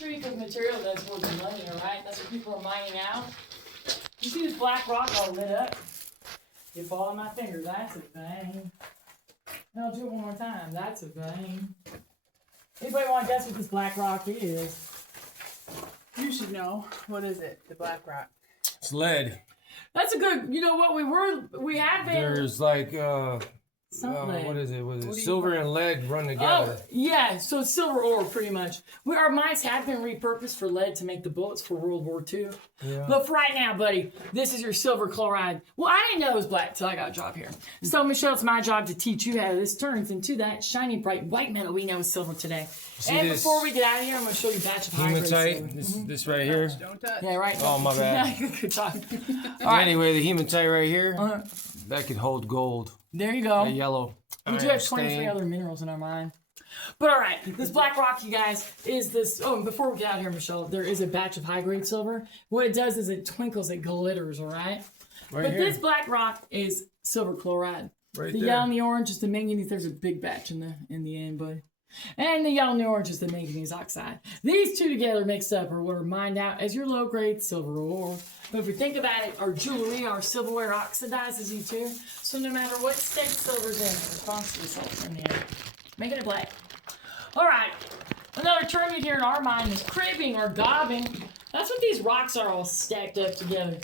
streak of material that's worth money, all right? That's what people are mining out. You see this black rock all lit up? You fall on my finger. That's a vein. And I'll do it one more time. That's a vein. Anybody want to guess what this black rock is? You should know. What is it? The black rock. It's lead. That's a good. You know what? We have been. There's like Something. what is it? Was it silver and lead run together? Oh, yeah, so it's silver ore pretty much. Our mines have been repurposed for lead to make the bullets for World War II. Yeah. But for right now, buddy, this is your silver chloride. Well, I didn't know it was black till I got a job here. So, Michelle, it's my job to teach you how this turns into that shiny, bright white metal we know is silver today. And this before we get out of here, I'm going to show you a batch of high-grade silver. hematite. This right here. Don't touch. Yeah, right. Oh, my bad. Good job. Anyway, the hematite right here, that could hold gold. There you go. That yellow. We do have 23 other minerals in our mine. But all right, this black rock, you guys, is this. Oh, and before we get out of here, Michelle, there is a batch of high-grade silver. What it does is it twinkles, it glitters, all right? But this black rock is silver chloride. Right the there. yellow and the orange is the manganese. There's a big batch in the end, buddy. And the yellow and the orange is the manganese oxide. These two together mixed up are what are mined out as your low-grade silver ore. But if we think about it, our jewelry, our silverware oxidizes you too. So no matter what state silver's in, it's constantly salts in the end, making it black. All right, another term you hear in our mind is cribbing or gobbing. That's what these rocks are all stacked up together.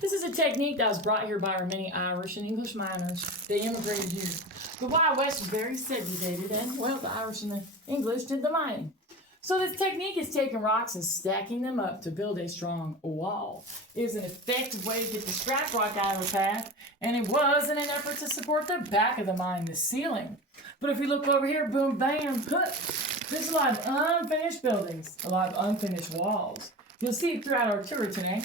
This is a technique that was brought here by our many Irish and English miners. They immigrated here. The Wild West was very segregated, and, well, the Irish and the English did the mining. So this technique is taking rocks and stacking them up to build a strong wall. It was an effective way to get the scrap rock out of the path, and it was in an effort to support the back of the mine, the ceiling. But if you look over here, boom, bam, there's a lot of unfinished buildings, a lot of unfinished walls. You'll see it throughout our tour today.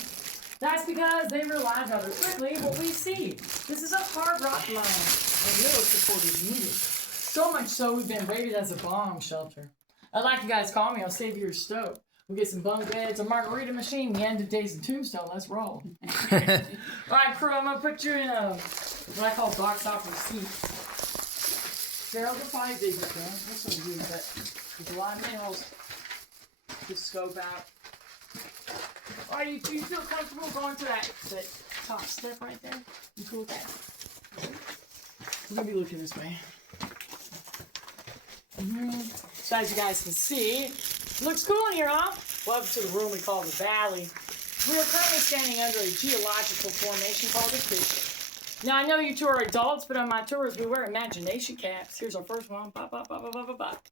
That's because they realize rather quickly what we see. This is a hard rock line, and little support is needed. So much so, we've been rated as a bomb shelter. I'd like you guys to call me. I'll save you your stove. We'll get some bunk beds, a margarita machine, the end of days of Tombstone. Let's roll. All right, crew, I'm going to put you in what I call box off receipts. Barrels are probably big, okay? This one's good, but there's a lot of minerals to scope out. All right, you feel comfortable going to that top step right there? You cool with that? We're going to be looking this way. So as you guys can see, looks cool in here, huh? Welcome to the room we call the Valley. We are currently standing under a geological formation called a fissure. Now, I know you two are adults, but on my tours, we wear imagination caps. Here's our first one. Pop, pop, pop, pop, pop, pop.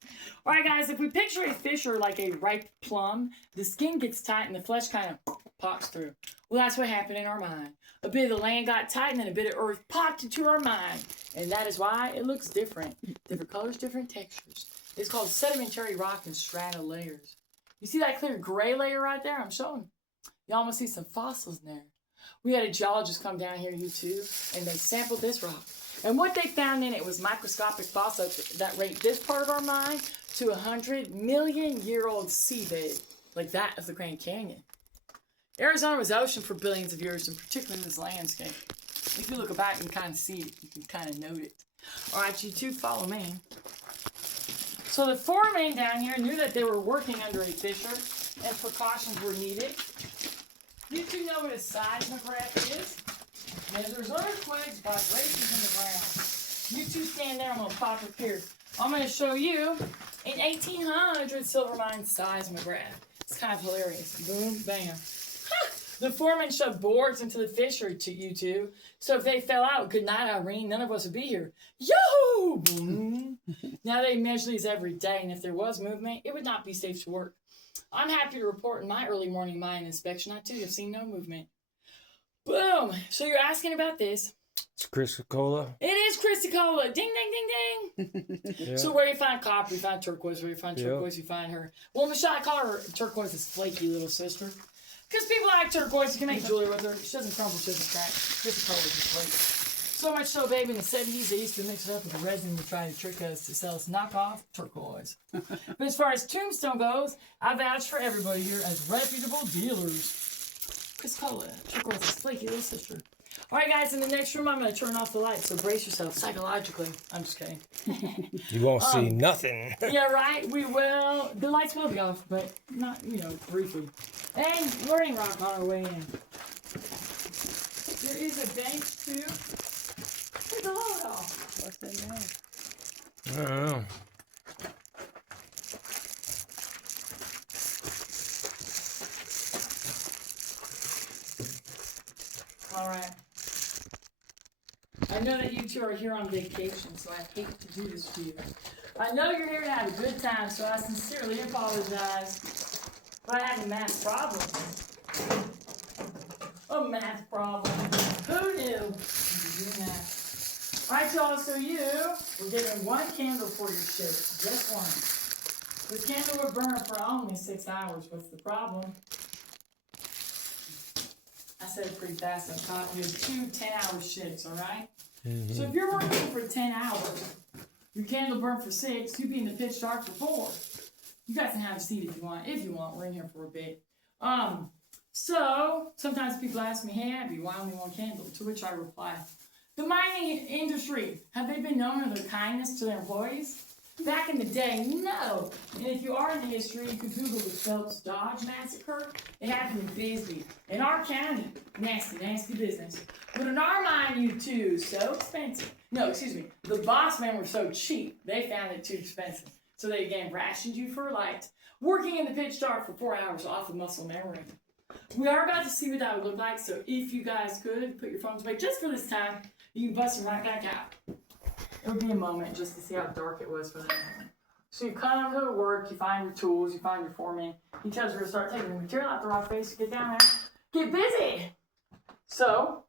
All right, guys, if we picture a fissure like a ripe plum, the skin gets tight and the flesh kind of pops through. Well, that's what happened in our mine. A bit of the land got tight and then a bit of earth popped into our mine. And that is why it looks different. Different colors, different textures. It's called sedimentary rock and strata layers. You see that clear gray layer right there? I'm showing. You almost see some fossils in there. We had a geologist come down here, you two, and they sampled this rock. And what they found in it was microscopic fossils that rate this part of our mine to 100-million-year-old seabed, like that of the Grand Canyon. Arizona was ocean for billions of years, and particularly this landscape. If you look about, you can kind of see it. You can kind of note it. All right, you two, follow me. So the foreman down here knew that they were working under a fissure, and precautions were needed. You two know what a seismograph is? Measures earthquakes, vibrations in the ground. You two stand there, I'm going to pop up here. I'm going to show you an 1800 silver mine seismograph. It's kind of hilarious. Boom, bam. Ha! The foreman shoved boards into the fissure to you two, so if they fell out, good night, Irene, none of us would be here. Yo! Boom. Now they measure these every day, and if there was movement, it would not be safe to work. I'm happy to report in my early morning mine inspection, I too have seen no movement. Boom! So you're asking about this. It's Chrysocolla. It is Chrysocolla. Ding, ding, ding, ding. Yeah. So where do you find copper? You find turquoise. Where do you find turquoise? You find her. Well, Michelle, I call her turquoise's flaky little sister. Because people like turquoise. You can make jewelry with her. She doesn't crumble, she doesn't crack. Chrysocolla is flaky. So much so, baby, in the 70s, they used to mix it up with the resin to try to trick us to sell us knockoff turquoise. But as far as Tombstone goes, I vouch for everybody here as reputable dealers. Chrysocolla, turquoise's flaky little sister. All right, guys, in the next room, I'm going to turn off the lights, so brace yourself psychologically. I'm just kidding. You won't see nothing. Yeah, right, we will. The lights will be off, but not, briefly. And we're in rock on our way in. There is a bench, too. Where's the load off? What's in there? I don't know. All right. I know that you two are here on vacation, so I hate to do this to you. I know you're here to have a good time, so I sincerely apologize. But I have a math problem. A math problem. Who knew? Do math. All right, y'all, so we're getting one candle for your shift. Just one. This candle will burn for only 6 hours. What's the problem? I said it pretty fast on top. You have 2 10-hour shifts, all right? Mm-hmm. So if you're working for 10 hours, your candle burn for 6, you'd be in the pitch dark for 4. You guys can have a seat if you want. If you want, we're in here for a bit. So sometimes people ask me, "Hey, Abby, why only one candle?" To which I reply, the mining industry, have they been known for their kindness to their employees? Back in the day, no. And if you are in the history, you could Google the Phelps Dodge massacre. It happened in Bisbee, in our county. Nasty, nasty business. But in our mine, you two, so expensive. No, excuse me. The boss men were so cheap, they found it too expensive. So they again rationed you for light, working in the pitch dark for 4 hours off of muscle memory. We are about to see what that would look like, so if you guys could put your phones away just for this time, you can bust them right back out. It would be a moment just to see how dark it was for that moment. So you come to work, you find your tools, you find your foreman. He tells you to start taking the material out the rock face, get down there, get busy. So,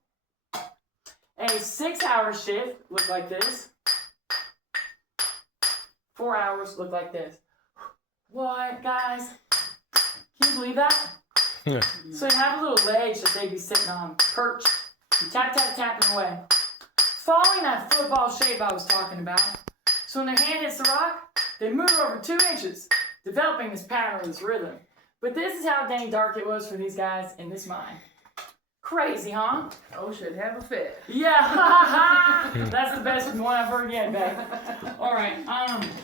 a 6-hour shift looked like this. 4 hours look like this. What, guys? Can you believe that? Yeah. So you have a little ledge that they'd be sitting on, perched. You tap, tap, tapping away. Following that football shape I was talking about. So when their hand hits the rock, they move over 2 inches, developing this pattern, this rhythm. But this is how dang dark it was for these guys in this mine. Crazy, huh? Oh, should have a fit. Yeah, that's the best one I've heard yet, babe. All right,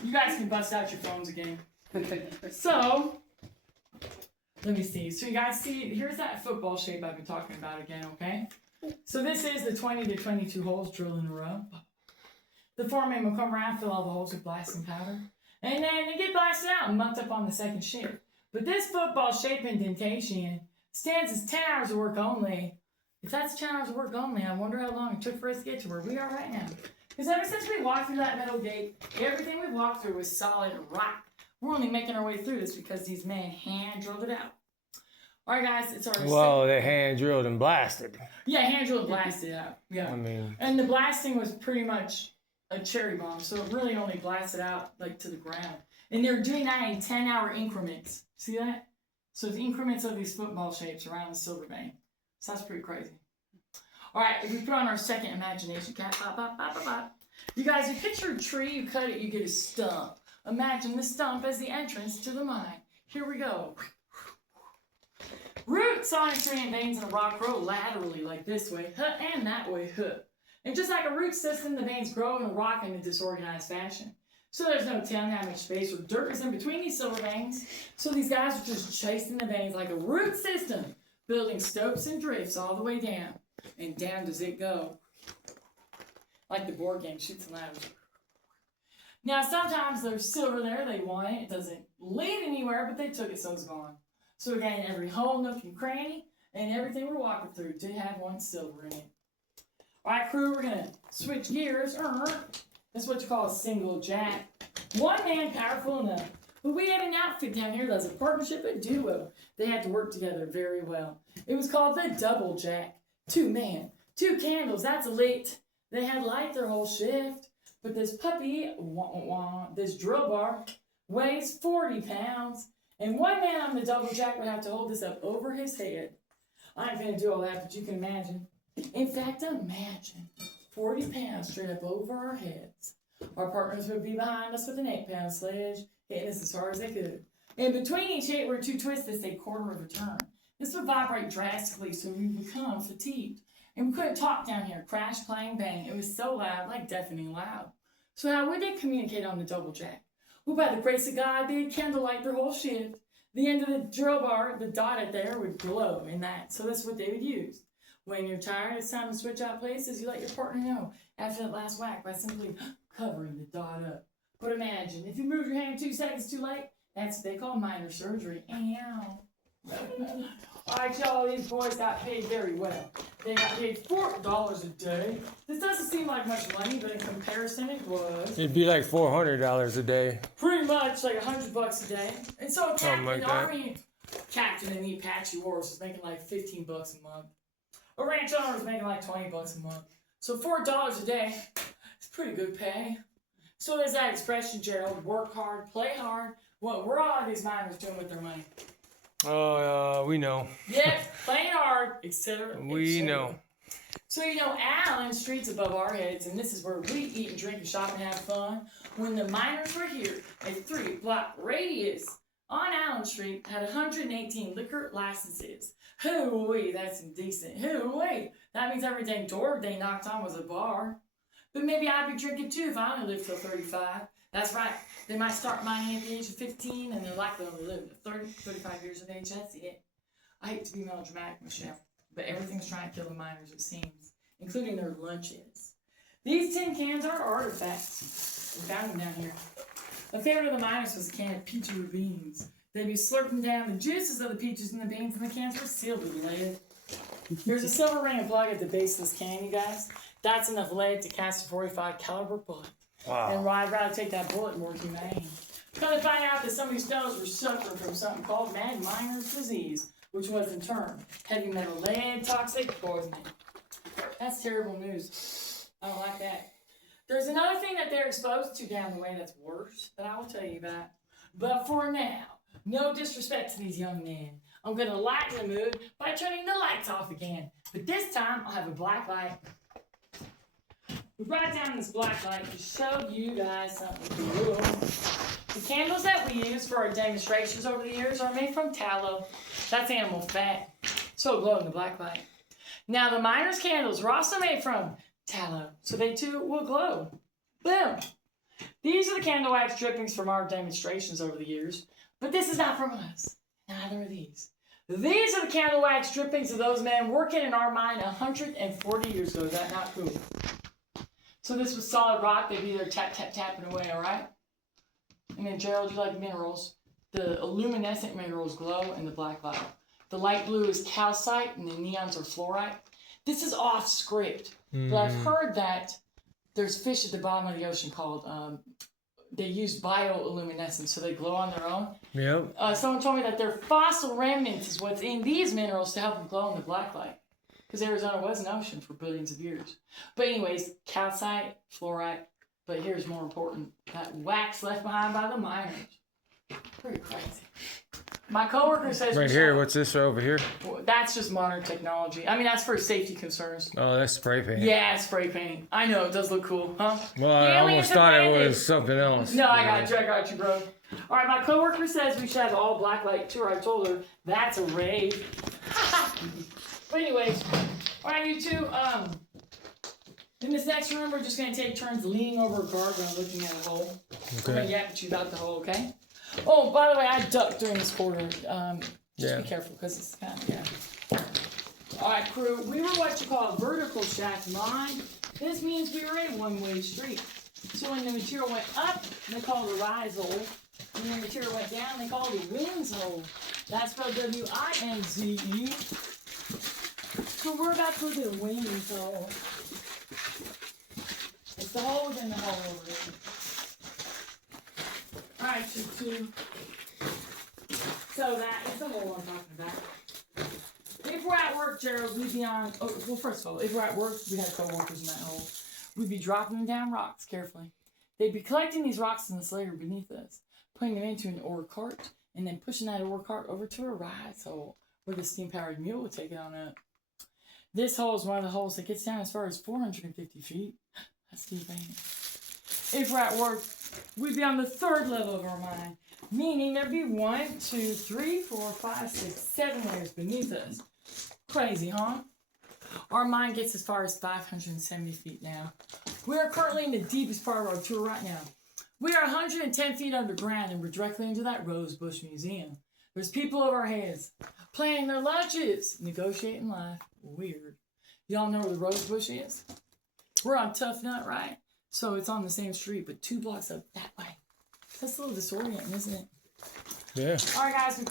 you guys can bust out your phones again. So, let me see. So you guys see, here's that football shape I've been talking about again, okay? So this is the 20 to 22 holes drilled in a row. The foreman will come around, fill all the holes with blasting powder, and then they get blasted out and mucked up on the second shift. But this football shape indentation stands as 10 hours of work only. If that's 10 hours of work only, I wonder how long it took for us to get to where we are right now. Because ever since we walked through that metal gate, everything we walked through was solid rock. We're only making our way through this because these men hand drilled it out. All right, guys, it's our Well, they hand drilled and blasted. Yeah, hand drilled and blasted out. Yeah. I mean, and the blasting was pretty much a cherry bomb, so it really only blasted out like to the ground. And they're doing that in 10-hour increments. See that? So it's increments of these football shapes around the silver vein. So that's pretty crazy. All right, if we put on our second imagination cap, bop, bop, bop, bop, bop. You guys, you picture a tree, you cut it, you get a stump. Imagine the stump as the entrance to the mine. Here we go. Roots on extreme veins in a rock grow laterally like this way, huh, and that way, huh. And just like a root system, the veins grow in the rock in a disorganized fashion. So there's no telling how much space or dirt is in between these silver veins. So these guys are just chasing the veins like a root system, building stopes and drifts all the way down. And down does it go. Like the board game, shoots and ladders. Now sometimes there's silver there, they want it. It doesn't lead anywhere, but they took it, so it's gone. So again, every hole, nook, and cranny, and everything we're walking through did have one silver in it. All right, crew, we're going to switch gears. That's what you call a single jack. One man powerful enough. But we had an outfit down here that was a partnership, a duo. They had to work together very well. It was called the double jack. 2 man, 2 candles, that's elite. They had light their whole shift. But this puppy, this drill bar, weighs 40 pounds. And one man on the double jack would have to hold this up over his head. I ain't gonna do all that, but you can imagine. In fact, imagine 40 pounds straight up over our heads. Our partners would be behind us with an 8-pound sledge, hitting us as hard as they could. In between each hit were 2 twists that stay quarter of a turn. This would vibrate drastically so we become fatigued. And we couldn't talk down here. Crash, clang, bang. It was so loud, like deafening loud. So how would they communicate on the double jack? Well, by the grace of God, they'd candlelight their whole shift. The end of the drill bar, the dot there, would glow in that. So that's what they would use. When you're tired, it's time to switch out places. You let your partner know after that last whack by simply covering the dot up. But imagine, if you move your hand 2 seconds too late, that's what they call minor surgery. Ow. Alright, y'all, these boys got paid very well. They got paid $4 a day. This doesn't seem like much money, but in comparison, it was. It'd be like $400 a day. Pretty much like $100 a day. And so a captain, like that. Army captain in the Apache Wars was making like $15 a month. A ranch owner was making like $20 a month. So $4 a day is pretty good pay. So there's that expression, Gerald, work hard, play hard. What were all these miners doing with their money? Oh, we know. Yeah, playing hard, etc. We know. So, you know, Allen Street's above our heads, and this is where we eat and drink and shop and have fun. When the miners were here, a 3-block radius on Allen Street had 118 liquor licenses. Hoo-wee, that's indecent. Hoo-wee, that means everything door they knocked on was a bar. But maybe I'd be drinking too if I only lived till 35. That's right. They might start mining at the age of 15, and they're likely only live to 30, 35 years of age. That's it. I hate to be melodramatic, Michelle, but everything's trying to kill the miners, it seems, including their lunches. These tin cans are artifacts. We found them down here. A favorite of the miners was a can of peachy beans. They'd be slurping down the juices of the peaches and the beans, and the cans were sealed with lead. There's a silver ring and plug at the base of this can, you guys. That's enough lead to cast a 45 caliber bullet. Wow. And I'd rather take that bullet more humane. Come to find out that some of these fellows were suffering from something called mad miner's disease, which was in turn heavy metal lead toxic poisoning. That's terrible news. I don't like that. There's another thing that they're exposed to down the way that's worse that I will tell you about. But for now, no disrespect to these young men. I'm going to lighten the mood by turning the lights off again. But this time, I'll have a black light. We brought down this black light to show you guys something cool. The candles that we use for our demonstrations over the years are made from tallow. That's animal fat. So glow in the black light. Now the miners' candles were also made from tallow, so they too will glow. Boom! These are the candle wax drippings from our demonstrations over the years, but this is not from us. Neither are these. These are the candle wax drippings of those men working in our mine 140 years ago. Is that not cool? So this was solid rock. They'd be there tap, tap, tapping away, all right? And then, Gerald, you like minerals. The luminescent minerals glow in the black light. The light blue is calcite, and the neons are fluorite. This is off script, but I've heard that there's fish at the bottom of the ocean called, they use bioluminescence, so they glow on their own. Yep. Someone told me that their fossil remnants is what's in these minerals to help them glow in the black light. Because Arizona was an ocean for billions of years. But anyways, calcite, fluorite, but here's more important, that wax left behind by the miners. Pretty crazy. My coworker says... Right here, what's this over here? That's just modern technology. I mean, that's for safety concerns. Oh, that's spray paint. Yeah, spray paint. I know, it does look cool, huh? Well, I almost thought it was something else. No, I got you, bro. All right, my coworker says we should have all black light tour. I told her that's a rave. But anyways, all right, you two, in this next room, we're just going to take turns leaning over a guardrail looking at a hole. Okay. I'm going to yap at you about the hole, okay? Oh, by the way, I ducked during this quarter. Just be careful, because it's kind of, yeah. All right, crew, we were what you call a vertical shaft mine. This means we were a one-way street. So when the material went up, they called it a rise hole. When the material went down, they called it a winze hole. That's spelled W-I-N-Z-E. So we're about to look at a winze hole. It's the hole within the hole over there. Alright, two. So that is the hole I'm talking about. If we're at work, Gerald, we'd be on... Oh, well, first of all, if we're at work, we had co-workers in that hole. We'd be dropping down rocks carefully. They'd be collecting these rocks in this layer beneath us, putting them into an ore cart, and then pushing that ore cart over to a rise hole, where the steam-powered mule would take it on up. This hole is one of the holes that gets down as far as 450 feet. That's deep, ain't it? If we're at work, we'd be on the third level of our mine, meaning there'd be 1, 2, 3, 4, 5, 6, 7 layers beneath us. Crazy, huh? Our mine gets as far as 570 feet now. We are currently in the deepest part of our tour right now. We are 110 feet underground and we're directly into that Rose Bush Museum. There's people over our heads, planning their lunches, negotiating life. Weird. Y'all know where the Rose Bush is? We're on Tough Nut, right? So it's on the same street, but 2 blocks up that way. That's a little disorienting, isn't it? Yeah. All right, guys, they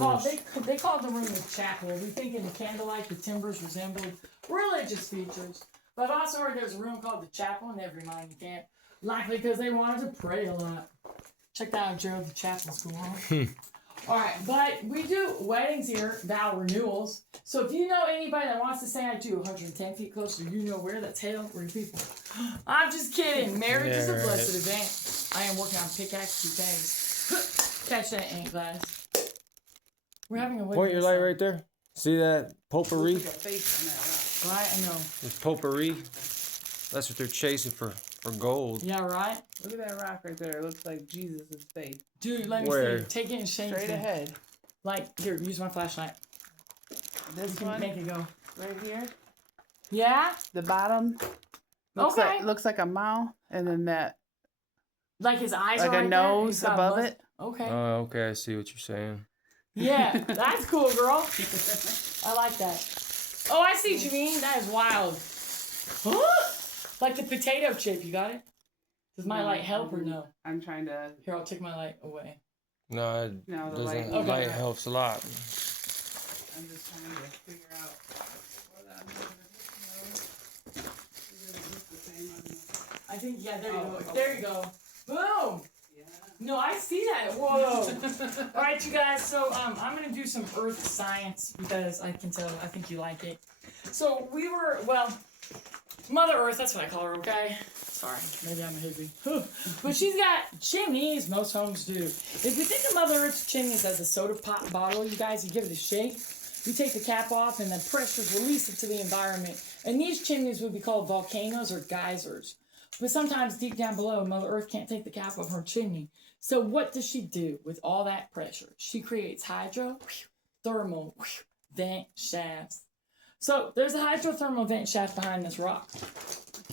called the room the chapel. We think in the candlelight, the timbers resembled religious features. But I've also heard there's a room called the chapel in every mining camp, likely because they wanted to pray a lot. Check that out, Gerald. The chapel's cool. All right, but we do weddings here, vow renewals. So if you know anybody that wants to say I do 110 feet closer, you know where. That's hell. Where your people. I'm just kidding. Marriage is a blessed event. I am working on pickaxe these days. Catch that, Aunt Gladys. We're having a wedding. Point your light right there. See that potpourri? Looks like a face on that rock. Right, I know. It's potpourri. That's what they're chasing for gold. Yeah, right? Look at that rock right there. It looks like Jesus' face. Dude, let me Where? see. Take it and shake Straight it. ahead. Like, here, use my flashlight. This You can one, make it go. right here. Yeah? The bottom. Looks Okay. like looks like a mouth, and then that Like his eyes like are right a there? nose He's got above mus- it. Okay. Oh, okay. I see what you're saying. Yeah, that's cool, girl. I like that. Oh, I see what you mean. That is wild. Like the potato chip. You got it? Does my No, light help or no? I'm trying to. Here, I'll take my light away. No, it No, the doesn't. light. Light helps a lot. I'm just trying to figure out what I'm gonna do. I think, yeah, there you Oh, go. okay. There you go. Boom. Yeah. No, I see that. Whoa. All right, you guys. So I'm going to do some earth science because I can tell. I think you like it. So we were, well, Mother Earth, that's what I call her, okay? Sorry, maybe I'm a hippie. But she's got chimneys, most homes do. If you think of Mother Earth's chimneys as a soda pop bottle, you guys, you give it a shake. You take the cap off and the pressure's released into the environment. And these chimneys would be called volcanoes or geysers. But sometimes deep down below, Mother Earth can't take the cap off her chimney. So what does she do with all that pressure? She creates hydrothermal vent shafts. So there's a hydrothermal vent shaft behind this rock.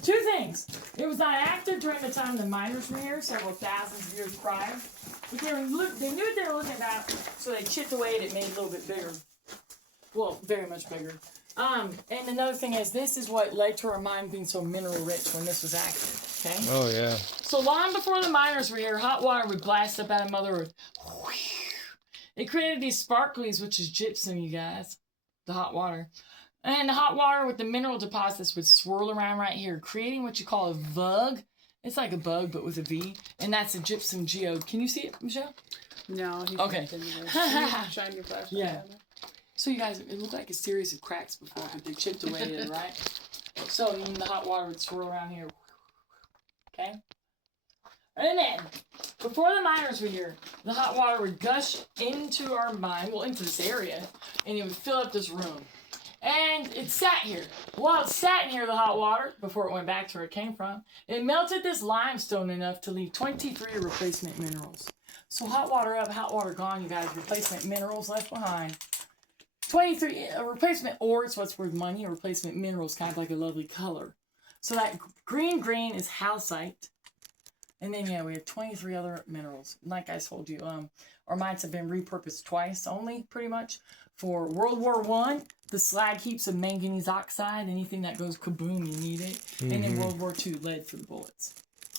2 things. It was not active during the time the miners were here, several thousands of years prior. But they knew what they were looking at, so they chipped away at it, made it a little bit bigger. Well, very much bigger. And another thing is, this is what led to our mine being so mineral rich when this was active, okay? Oh, yeah. So long before the miners were here, hot water would blast up out of Mother Earth. It created these sparklies, which is gypsum, you guys. The hot water. And the hot water with the mineral deposits would swirl around right here, creating what you call a vug. It's like a bug, but with a V. And that's a gypsum geode. Can you see it, Michelle? No. He's Okay. Shine your flashlight. Yeah. on it. So you guys, it looked like a series of cracks before, but they chipped away at it, right? So then the hot water would swirl around here. Okay? And then, before the miners were here, the hot water would gush into our mine, well, into this area, and it would fill up this room. And it sat here. While it sat in here, the hot water, before it went back to where it came from, it melted this limestone enough to leave 23 replacement minerals. So hot water up, hot water gone, you guys. Replacement minerals left behind. 23 replacement ore is what's worth money. A replacement mineral is kind of like a lovely color. So that green is halcite. And then, yeah, we have 23 other minerals. Like I told you, our mines have been repurposed twice only, pretty much. For World War I, the slag heaps of manganese oxide. Anything that goes kaboom, you need it. Mm-hmm. And then World War II, lead for the bullets.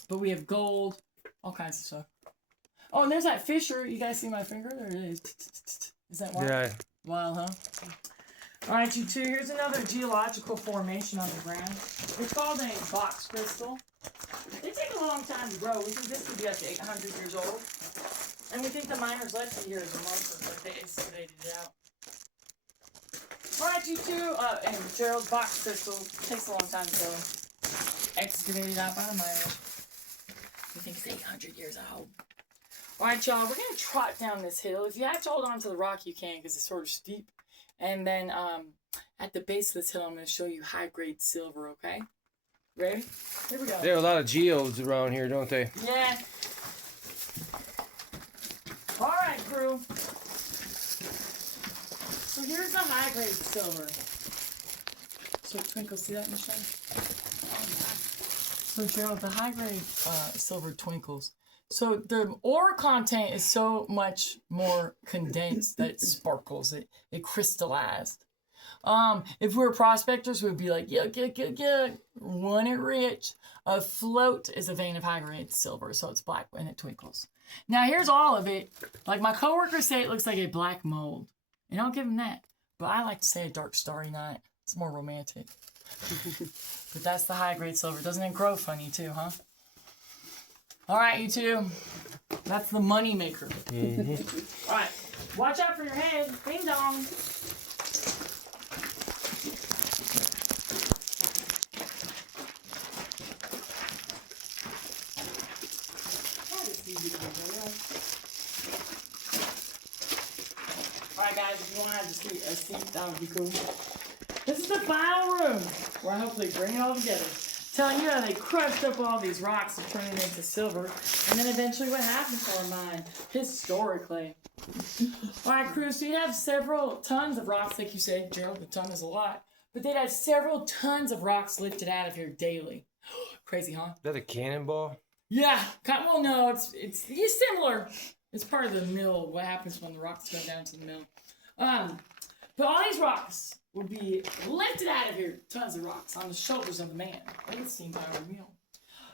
But we have gold, all kinds of stuff. Oh, and there's that fissure. You guys see my finger? There it is. Is that wild? Yeah. Wild, huh? All right, you two. Here's another geological formation on the ground. It's called a box crystal. They take a long time to grow. We think this could be up to 800 years old. And we think the miners left it here as a marker, but they excavated it out. All right, you two. And Gerald's box crystal takes a long time to grow. Excavated out by the miners. We think it's 800 years old. All right, y'all. We're going to trot down this hill. If you have to hold on to the rock, you can because it's sort of steep. And then at the base of this hill, I'm going to show you high-grade silver, okay? Ready? Here we go. There are a lot of geodes around here, don't they? Yeah. All right, crew. So here's the high-grade silver. So twinkles, see that, Michelle? So Gerald, the high grade silver twinkles. So the ore content is so much more condensed that it sparkles, it crystallized. If we were prospectors, we'd be like, yuck, yuck, yuck, yuck, want it rich. A float is a vein of high grade silver, so it's black and it twinkles. Now here's all of it. Like my coworkers say it looks like a black mold. And I'll give them that. But I like to say a dark starry night. It's more romantic. But that's the high grade silver. Doesn't it grow funny too, huh? All right, you two. That's the money maker. All right. Watch out for your head. Ding dong. Alright guys, if you want to have a seat, that would be cool. This is the final room, where I hopefully bring it all together. Telling you how they crushed up all these rocks and turned it into silver, and then eventually what happened to our mine, historically. Alright crew, so you'd have several tons of rocks, like you said, Gerald, a ton is a lot. But they'd have several tons of rocks lifted out of here daily. Crazy, huh? Is that a cannonball? Yeah, well, no, it's similar. It's part of the mill. What happens when the rocks go down to the mill? But all these rocks would be lifted out of here. Tons of rocks on the shoulders of the man. It's the entire mill.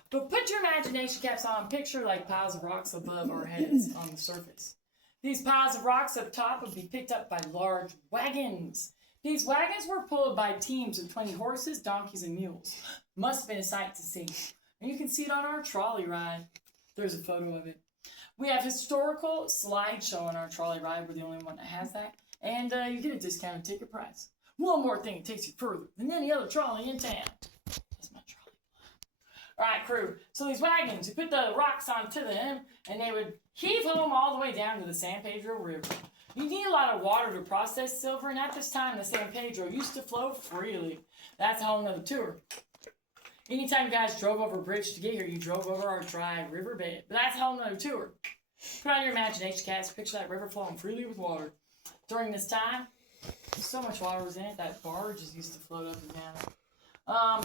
But put your imagination caps on. Picture like piles of rocks above our heads on the surface. These piles of rocks up top would be picked up by large wagons. These wagons were pulled by teams of 20 horses, donkeys, and mules. Must have been a sight to see. And you can see it on our trolley ride. There's a photo of it. We have historical slideshow on our trolley ride. We're the only one that has that. And you get a discounted ticket price. One more thing, it takes you further than any other trolley in town. That's my trolley. All right, crew. So these wagons, you put the rocks onto them, and they would heave home all the way down to the San Pedro River. You need a lot of water to process silver, and at this time, the San Pedro used to flow freely. That's a whole nother tour. Anytime you guys drove over a bridge to get here, you drove over our dry riverbed. But that's a whole nother tour. Put on your imagination, guys. Picture that river flowing freely with water. During this time, so much water was in it that barges used to float up and down.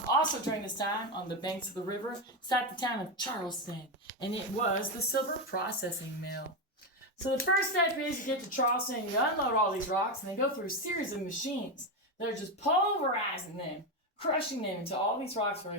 Also during this time, on the banks of the river, sat the town of Charleston, and it was the silver processing mill. So the first step is you get to Charleston, you unload all these rocks, and they go through a series of machines that are just pulverizing them, crushing them into all these rocks where they